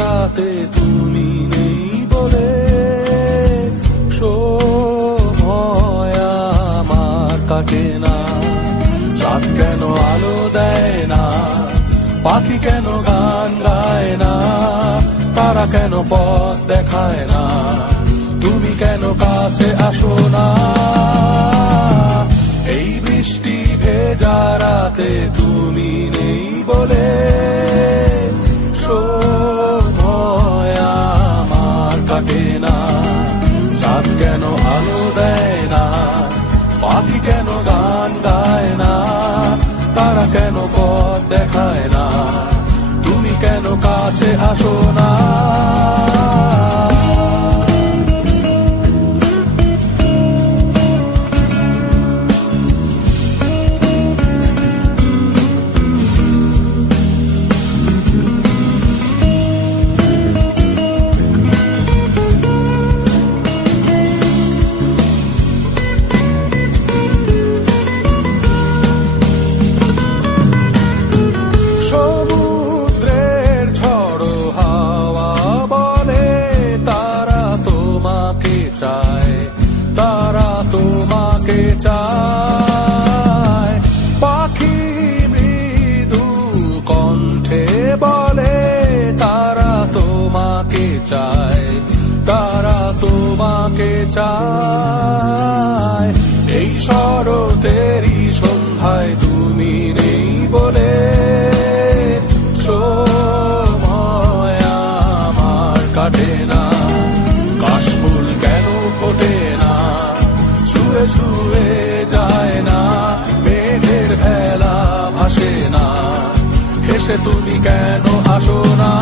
রাতে তুমি নেই বলে সময় আমার কাটে না। চাঁদ কেন আলো দেয় না, পাখি কেন গান গায় না, তারা কেন পথ দেখায় না, তুমি কেন কাছে আসো না। এই বৃষ্টি ভেজা রাতে তুমি নেই বলে সময় আমার কাটে না। চাঁদ কেন আলো দেয় না, পাখি কেন গান গায় না, তারা কেন পথ দেখায় না, তুমি কেন কাছে আসো না। সমুদ্রের ঝড়ো হাওয়া বলে তারা তোমাকে চায়, তারা তোমাকে চায়। পাখি মৃদু কণ্ঠে বলে তারা তোমাকে চায়, তারা তোমাকে চায়। এই শরতেরই সন্ধ্যায় তুমি নেই বলে সময় আমার কাটে না। কাশফুল কেন ফোটে না, ছুঁয়ে ছুঁয়ে যায় না, মেঘের ভেলা ভাসে না, হেসে তুমি কেন আসো না।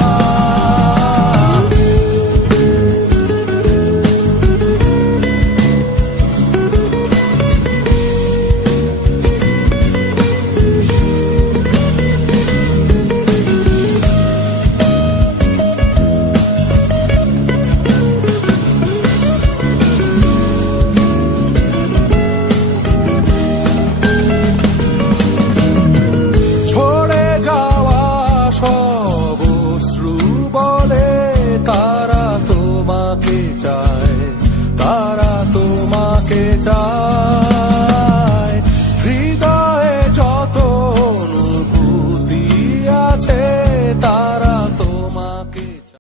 তারা তোমাকে চায়, তারা তোমাকে চায়।